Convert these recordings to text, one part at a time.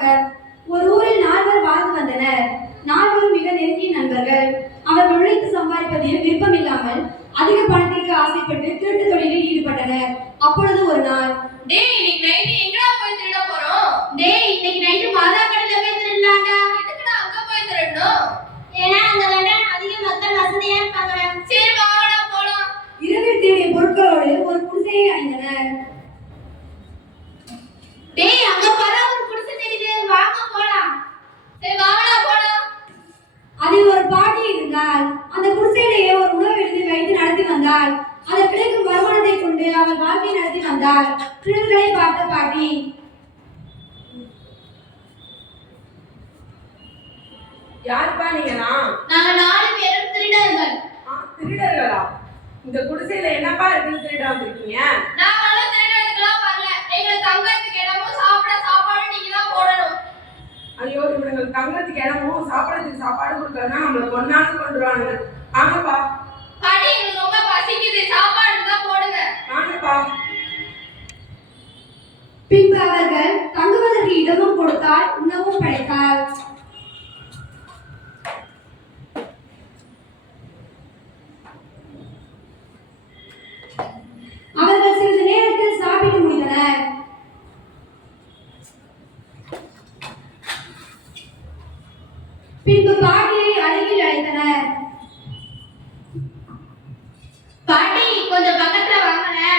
வாழ்க. ஒரு ஊரில் 4 வாழ்ந்து வந்தனர். 4 மிக நெருங்கிய நண்பர்கள். அவர்கள் உழைத்து சம்பாதிப்பதில் விருப்பமில்லாமல் அதிக பணத்திற்கு ஆசைப்பட்டு திருட்டு தொழிலில் ஈடுபட்டனர். அப்பொழுது ஒரு நாள், இன்னைக்கு நைட்டு எங்கடா போய் திருட போறோம்? இன்னைக்கு நைட்டு மாதா கடையில போய் திருடலாம்டா. எதுக்குடா அங்க போய் திருடணும்? ஏன்னா அங்க அதிக மக்கள் வசதியா இருப்பாங்க. சரி வாடா போலாம். இரவில் திருடிய பொருட்களோடு ஒரு குடிசையை அடைந்தனர். அங்க பாரு ஒரு குடிசை தெரியுது, வாங்க போலாம். சரி வாடா போலாம். அதில் ஒரு பாட்டி இருந்தாள். அந்த குடிசையிலேயே ஒரு உணவு விடுதி வைத்து நடத்தி வந்தாள். அதில் கிடைக்கும் வருமானத்தை கொண்டு அவள் வாழ்க்கை நடத்தி வந்தாள். திருடர்களை பார்த்த பாட்டி, யாருப்பா நீங்களா? நாங்க 4 பேரும் திருடர்கள். திருடர்களா? இந்த குடிசையில என்னப்பா இருக்குன்னு திருட வந்திருக்கீங்க? நாங்களும் திருடர்களாம் வரல. எங்களுக்கு தங்கறதுக்கு இடமும் சாப்பிட சாப்பாடும் நீங்க தான் போடணும். ஐயோ, இவங்களுக்கு தங்கறதுக்கு இடமும் சாப்பிடறதுக்கு சாப்பாடு கொடுக்கறதுனா நம்மள கொண்டாந்து கொண்டுருவாங்க. ஆமாப்பா. பாட்டி எங்களுக்கு ரொம்ப பசிக்குது, சாப்பாடு தான் போடுங்க. ஆமாப்பா. பின்பு அவர்கள் தங்குவதற்கு இடமும் கொடுத்தால் உணவும் படைத்தாள். அவர்கள் சிறிது நேரத்தில் சாப்பிட்டு முடித்தனர். பின்பு பாட்டியை அருகில் அழைத்தனர். பாட்டி கொஞ்சம் பக்கத்துல வாங்கண்ணே.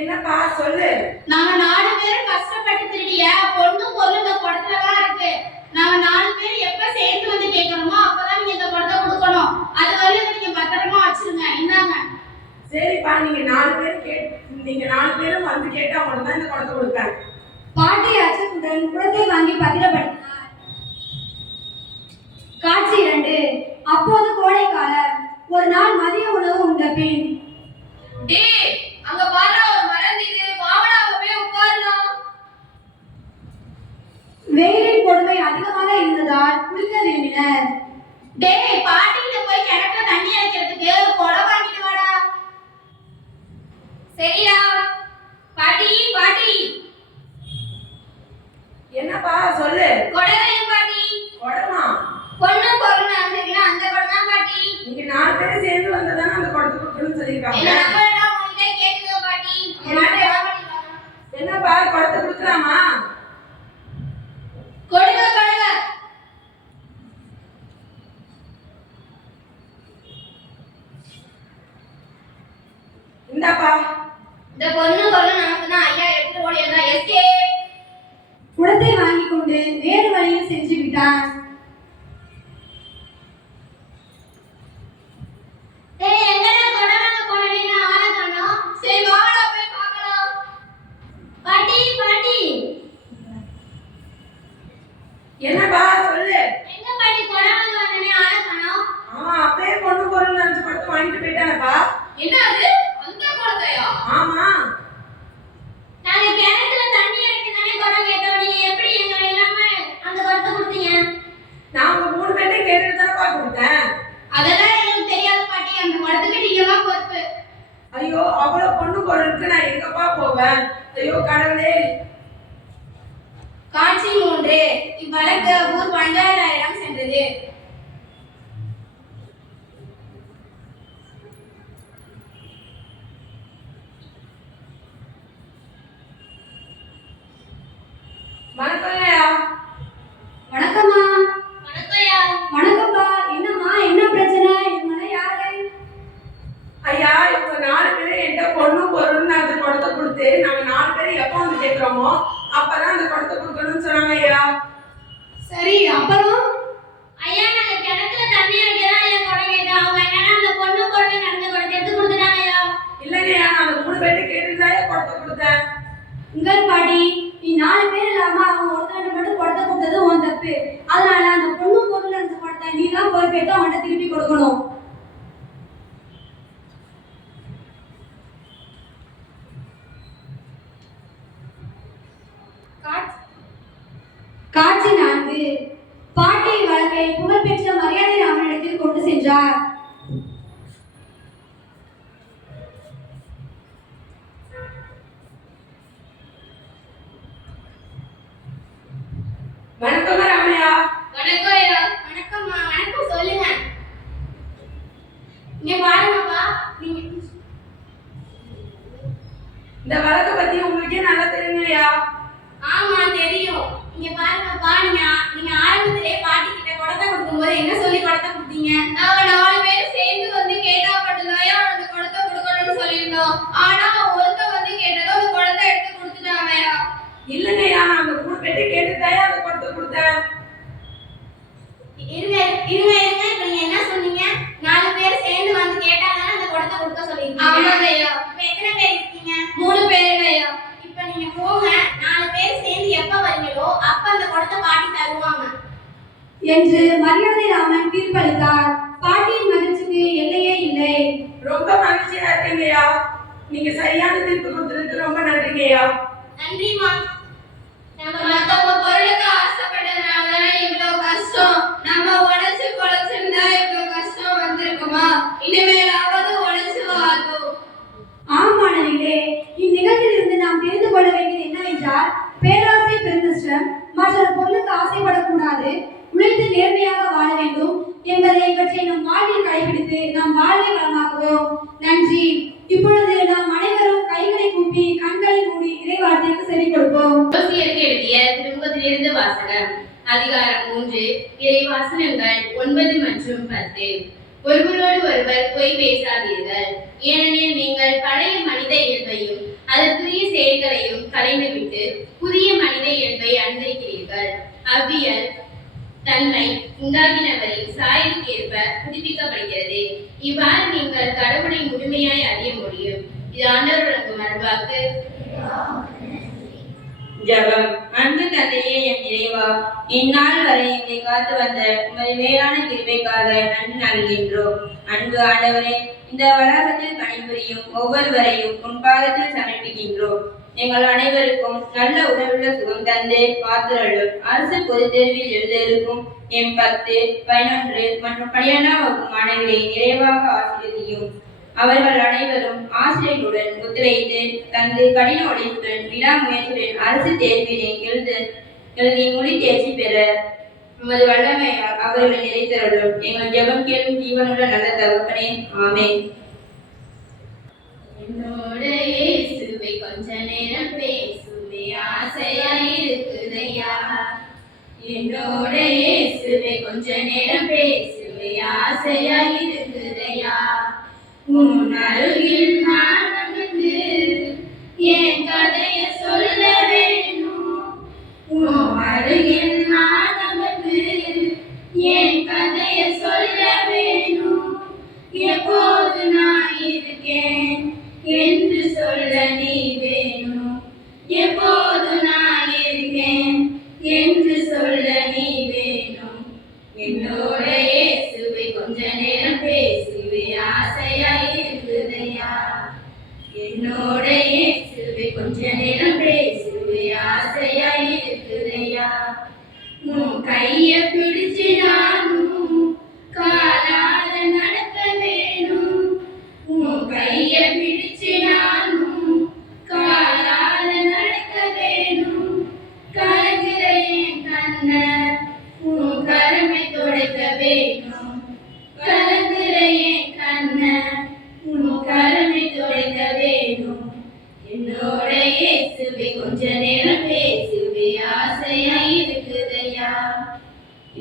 என்னப்பா சொல்லு. நாங்க 4 பேரும் கஷ்டப்பட்டு திருடிய பொண்ணும் பொருள் இந்த குடத்துல தான் இருக்கு. நாங்க 4 பேர் எப்ப சேர்த்து வந்து கேட்கணுமோ அப்பதான் நீங்க இந்த குடத்தை கொடுக்கணும். அது வரையும் நீங்க பத்திரமா வச்சிருங்க. இந்தாங்க. சரிப்பா, நீங்க 4 பேரும் வந்து கேட்டா மட்டும் தான் இந்த குடத்தை கொடுப்பேன். பாட்டி அச்சத்துடன் குடத்தை வாங்கி பத்திரப்படுத்தினார். காட்சி 2. அப்போது கோடை காலம். ஒரு நாள் மதிய உணவு உண்ட பின், அங்க பாரு ஒரு மரம் தெரியுது, வாடா அங்க போய் உட்காரலாம். வெயிலின் கொடுமை அதிகமாக இருந்ததால் குளிக்க விரும்பினர். பாட்டிகிட்ட போய் கிணத்துல தண்ணி அடிக்கிறதுக்கு ஒரு குடம் வாங்கிட்டு வாடா. சரிடா. பாட்டி பாட்டி. என்னப்பா சொல்லு. குடம் பாட்டி. குடமா? பொண்ணும் பொருள் நினைச்சீங்களா, அந்த குடம் தான் பாட்டி. நீங்க 4 பேர் சேர்ந்து வந்ததானே அந்த குடத்தை கொடுக்கணும்னு சொல்லிருக்காங்க. என்னப்பா குடத்தை கொடுக்கலாமா? கொடுங்க கொடுங்க. இந்தாப்பா. இந்த பொண்ணு பொருள் நமக்கு தான். ஐயா எடுத்து ஓடியதா. எஸ்கே. குடத்தை வாங்கிக் கொண்டு வேறு வழியில் சென்று விட்டான். என்னப்பா சொல்லு. எங்க பாட்டி குடம் வாங்க வந்தனே ஆள காணோம். அப்பவே பொண்ணு பொருள் நினைச்சு படுத்து வாங்கிட்டு போயிட்டானப்பா. என்னது அந்த குடத்தையா? ஆமா. நாங்க கிணத்துல தண்ணி அடிக்கதானே குடம் கேட்டோம். நீங்க எப்படி எங்க இல்லாம அந்த குடத்தை கொடுத்தீங்க? நான் உங்க 3 பேர்ட்டே கேட்டுட்டு தானப்பா கொடுத்தேன். அதெல்லாம் எனக்கு தெரியாது பாட்டி. அந்த குடத்துக்கு நீங்க தான் பொறுப்பு. ஐயோ, அவ்வளவு பொண்ணு பொருளுக்கு நான் எங்கப்பா போவேன்? ஐயோ கடவுளே. காட்சி 3. இவ்வழக்கு ஊர் பஞ்சாயத்தாரிடம் சென்றது. வணக்கம்யா. வணக்கம்மா. வணக்கம்யா. வணக்கம்ப்பா. என்னம்மா, என்ன பிரச்சனை? இவங்க யாரு? ஐயா, இவங்க 4 பேரும் என்கிட்ட பொண்ணு பொருள் நினைச்சு குடத்தை கொடுத்து நாங்க 4 பேரும் எப்போ வந்து கேட்கிறோமோ அப்பதான் அந்த குடத்தை கொடுக்கணும்னு சொன்னாங்க ஐயா. சரி, அப்புறம்? ஐயா நாங்க கிணத்துல தண்ணி அடிக்கதான் ஐயா குடம் கேட்டோம். அவங்க என்னன்னா அந்த பொண்ணு பொருள் நடந்த குடத்தை எடுத்து கொடுத்துட்டாங்க ஐயா. இல்லைங்கய்யா, நான் அந்த 3 பேர்ட்ட கேட்டுதான் குடத்தை கொடுத்தேன். உங்கள் பாட்டி, நீ 4 பேர் இல்லாம அவங்க ஒருத்தர் மட்டும் குடத்தை கொடுத்தது உன் தப்பு. அதனால அந்த பொண்ணு பொருள் அந்த குடத்தை நீ தான் பொறுப்பேற்று அவன்கிட்ட திருப்பி கொடுக்கணும். காட்சி 4. பாட்டி வழக்கை புகழ்பெற்ற மரியாதை ராமனிடத்தில் கொண்டு சென்றார். வணக்கம் ராமையா. வணக்கம் ஐயா. வணக்கம்மா. வணக்கம். சொல்லுங்க. இங்க பாருங்கப்பா. இந்த வழக்கை பத்தி உங்களுக்கே நல்லா தெரியுங்கய்யா. ஆமா தெரியும். இங்க பாருங்கப்பா, நீங்க ஆரம்பத்திலே பாட்டி கிட்ட குடத்தை கொடுக்கும்போது என்ன சொல்லி குடத்தை கொடுத்தீங்க? நாங்க 4 பேர் சேர்ந்து வந்து கேட்டா மட்டும்தான் அந்த குடத்தை கொடுக்கணும்னு சொல்லியிருந்தோம். ஆனா ஒருத்த வந்து கேட்டதோ அந்த குடத்தை எடுத்து கொடுத்துட்டாங்கயா. இல்லைங்கய்யா, நான் அந்த 3 பேர்ட்ட கேட்டுட்டாயா அந்த குடத்தை கொடுத்தேன். இருங்க இப்ப நீங்க என்ன சொன்னீங்க? 4 பேர் சேர்ந்து வந்து கேட்டாதானே அந்த குடத்தை கொடுக்க சொல்லிருக்கீங்க. ஆமாங்கய்யா. இப்ப எத்தனை பேர் இருக்கீங்க? 3 பேருங்கய்யா. இப்ப நீங்க போங்க, 4 பேர் சேர்ந்து எப்ப வரீங்களோ அப்ப அந்த குடத்தை பாட்டி தருவாங்க என்று மரியாதை ராமன் தீர்ப்பளித்தார். பாட்டியின் மகிழ்ச்சிக்கு எல்லையே இல்லை. ரொம்ப மகிழ்ச்சியா இருக்கீங்கய்யா. நீங்க சரியான தீர்ப்பு கொடுத்ததுக்கு ரொம்ப நன்றிங்கய்யா. நன்றிமா. நம்ம மத்தவங்க பொருளுக்கு ஆசைப்பட்டதுனால இவ்வளவு கஷ்டம். நம்ம உழைச்சு பொழைச்சிருந்தா இவ்வளவு கஷ்டம் வந்திருக்குமா? இனிமேலாவது உழைச்சு வாழும். ஆமானவர்களே, இந்நிகழ்ச்சியிலிருந்து நாம் தெரிந்து கொள்ள வேண்டியது என்னவென்றால், பேராசை பெருநஷ்டம், மற்றொரு பொருளுக்கு ஆசைப்படக்கூடாது, உழைத்து நேர்மையாக வாழ வேண்டும் என்பதை பற்றி நம் வாழ்வில் கடைபிடித்து நம் வாழ்வை வளமாக்குவோம். நன்றி. இப்பொழுது நாம் அனைவரும் கைகளை கூப்பி கண்களை மூடி இறைவார்த்தைக்கு செவி கொடுப்போம். ஜோசியருக்கு எழுதிய திருமுகத்திலிருந்து வாசகம். அதிகாரம் 3. இறைவாசனங்கள் 9 மற்றும் 10. ஒருவரோடு ஒருவர் பொய் பேசாதீர்கள், ஏனெனில் நீங்கள் பழைய மனித இயல்பையும் அதற்குரிய செயல்களையும் களைந்துவிட்டு புதிய மனித இயல்பை அனுசரிக்கிறீர்கள். அவ்வியல் தன்மை உண்டாகினவரின் சாயலுக்கு ஏற்ப புதுப்பிக்கப்படுகிறது. இவ்வாறு நீங்கள் கடவுளை முழுமையாய் அறிய முடியும். இது ஆண்டவர் வழங்கும் அருள்வாக்கு. ஜெபம். அன்பு தந்தையே, என் இறைவா, இந்நாள் வரை எங்களை காத்து வந்த உமது மேலான கிருபைக்காக நன்றி நல்கின்றோம். அன்பு ஆண்டவரே, இந்த வளாகத்தில் பணிபுரியும் ஒவ்வொருவரையும் உன் பாதத்தில் சமர்ப்பிக்கின்றோம். எங்கள் அனைவருக்கும் நல்ல உடலுள்ள சுகம் தந்து காத்துள்ளோம். அரசு பொதுத் தேர்வில் எழுத இருக்கும் எம் 10, 11 மற்றும் 12ஆம் வகுப்பு மாணவர்களை நிறைவாக ஆசீர்வதியும். அவர்கள் அனைவரும் ஆசிரியர்களுடன் ஒத்துழைத்து தந்து கடின உழைப்புடன் விடாமுயற்சியுடன் அரசு தேர்வினை எழுதி மொழி தேர்ச்சி பெற உமது வல்லமையால் அவர்களை நிறைத்தருளும். எங்கள் ஜெபம் கேளும் ஜீவனுள்ள நல்ல தகப்பனே, ஆமென். என்னோட இயேசுவை கொஞ்ச நேரம் பேசுவே ஆசையாயிருக்குதையா. என்னோட இயேசுவை கொஞ்ச நேரம் பேசுவே ஆசையாயிருக்குதையா. உன் அருகில் நான் வந்து என் கதைய சொல்ல வேணும். உன் அருகில் நான் வந்து என் கதைய சொல்ல வேணும். எப்போது நான் இருக்கேன் என்று சொல்ல நீ வேணும். எப்போது நான் இருக்கேன் என்று சொல்ல நீ வேணும். என்னோட இயேசுவை கொஞ்ச நேரம் பேசுவே ஆசையாயிருக்குதையா. என்னோட இயேசுவை கொஞ்ச நேரம் பேசுவே ஆசையாயிருக்குதையா. உன் கைய பிடிச்சு நானும் காலால நடக்க வேணும். உன் கைய பிடிச்சு நானும் காலால நடக்க வேணும். கலங்குற என் கண்ண உன் கருமை துடைக்க வேணும். கலங்குற என் கண்ண உன் கருமை துடைக்க வேணும். என்னோட இயேசுவை கொஞ்ச நேரம் பேசுவே ஆசையாயிருக்குதையா.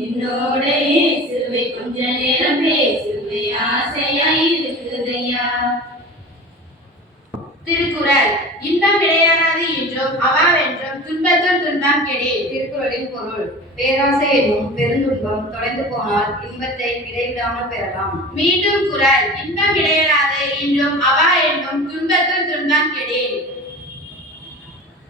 என்னோட இயேசுவை கொஞ்ச நேரம் பேசுவே ஆசையாயிருக்குதையா. திருக்குறள். இன்பம் இடையறாது என்றும் அவாவென்றும் துன்பத்துள் துன்பம் கெடேல். திருக்குறளின் பொருள்: பேராசை என்னும் பெருந்துன்பம் தொலைந்து போனால் இன்பத்தை இடைவிடாமல் பெறலாம். மீண்டும் குறள். இன்பம் இடையறாது என்றும் அவா என்னும் துன்பத்துள் துன்பம் கெடேல்.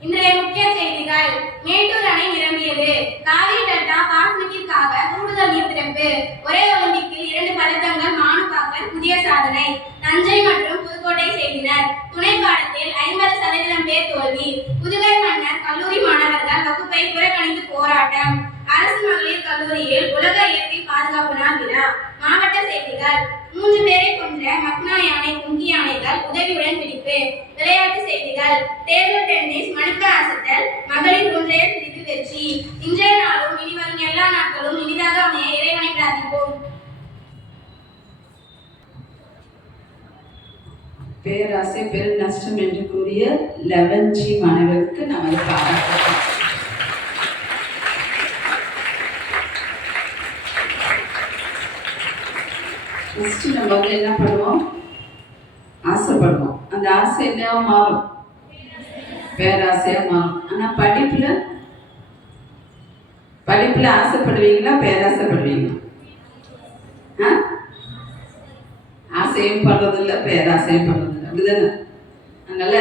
இன்றைய முக்கிய செய்திகள். மேட்டூர் அணை நிரம்பியது. காவிரி டெல்டா பாசனத்திற்காக கூடுதல் நீர் திறப்பு. ஒரே ஒலிம்பிக்கில் 2 பதக்கங்கள் மானுபாக்கர் புதிய சாதனை. தஞ்சை மற்றும் புதுக்கோட்டை செய்தினர். துணை பாடத்தில் 50% பேர் தோல்வி. புதுவை மன்னர் கல்லூரி மாணவர்கள் வகுப்பை புறக்கணித்து போராட்டம். அரசு மகளிர் கல்லூரியில் உலக இயற்கை பாதுகாப்பு நாள் விழா. மாவட்ட செய்திகள். 3 பேரை கொன்ற மக்னா யானை குங்கி யானைகள் உதவியுடன் பிடிப்பு. விளையாட்டு செய்திகள். டேபிள் டென்னிஸ் மணிக்க அசத்தல் மகளிர் ஒன்றையர் பிரிவு வெற்றி. இன்றைய நாளும் வாழ்க்கைகளும் இனிதாக அமைய இறைவனை பிரார்த்திப்போம். பேராசை பெரும் நஷ்டம் என்று கூறிய 11G மாணவருக்கு நமது பாராட்டுகள். ஃபர்ஸ்ட் நம்ம வந்து என்ன பண்ணுவோம், ஆசைப்படுவோம். அந்த ஆசை என்னவா மாறும், பேராசையா மாறும். ஆனா படிப்புல ஆசைப்படுவீங்களா பேராசைப்படுவீங்களா? ஆசையும் படுறதில்ல பேராசையும் படுறதில்லை, அப்படிதானே? அதனால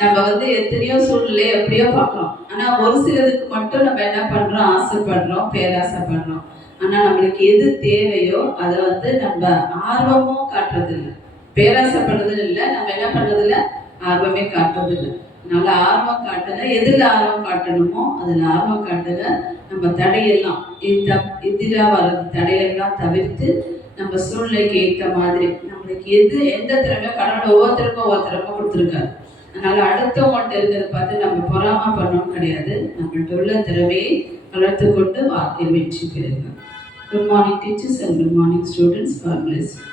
நம்ம வந்து எத்தனையோ சூழ்நிலை எப்படியோ பார்க்குறோம். ஆனா ஒரு சிலதுக்கு மட்டும் நம்ம என்ன பண்றோம், ஆசைப்படுறோம் பேராசைப்படுறோம். ஆனா நம்மளுக்கு எது தேவையோ அதை வந்து நம்ம ஆர்வமும் காட்டுறது இல்லை, பேராசைப்படுறதும் இல்லை, நம்ம என்ன பண்றதில்ல ஆர்வமே காட்டுறது இல்லை. நல்ல ஆர்வம் காட்டுங்க, எதுல ஆர்வம் காட்டணுமோ அதுல ஆர்வம் காட்டுங்க. நம்ம தடையெல்லாம் எதிராக வர்றது தடையெல்லாம் தவிர்த்து நம்ம சூழ்நிலைக்கு ஏற்ற மாதிரி நம்மளுக்கு எந்த திறமையோ கடவுள் ஒவ்வொருத்தருக்கும் கொடுத்துருக்காரு. அதனால அடுத்தவங்கள்ட்ட இருக்கிறத பார்த்து நம்ம பொறாம பண்ணவும் கிடையாது. நம்மள்ட்ட உள்ள திறமையை வளர்த்து கொண்டு வாழ்க்கையை வெற்றி பெறுங்க. Good morning teachers and good morning students. God bless you.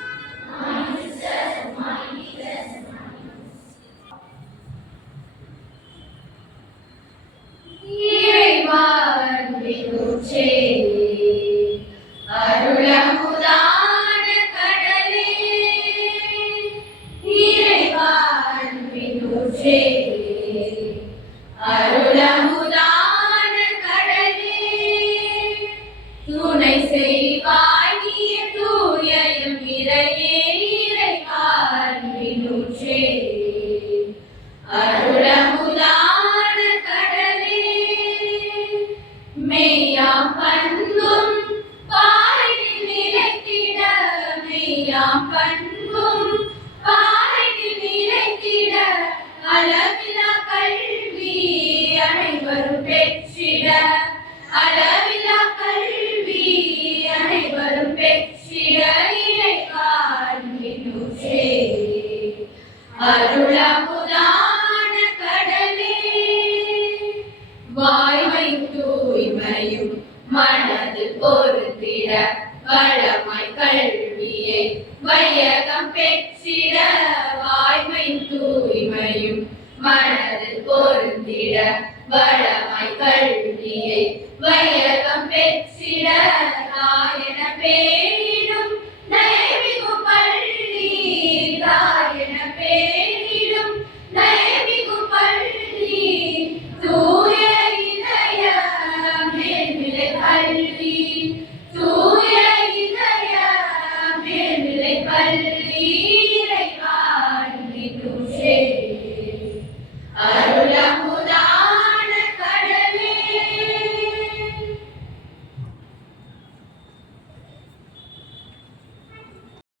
மனதில் பொருந்திட வளமாய் கல்வியை வையகம் பெற்றிட வாய்மை தூய்மையும் மனதில்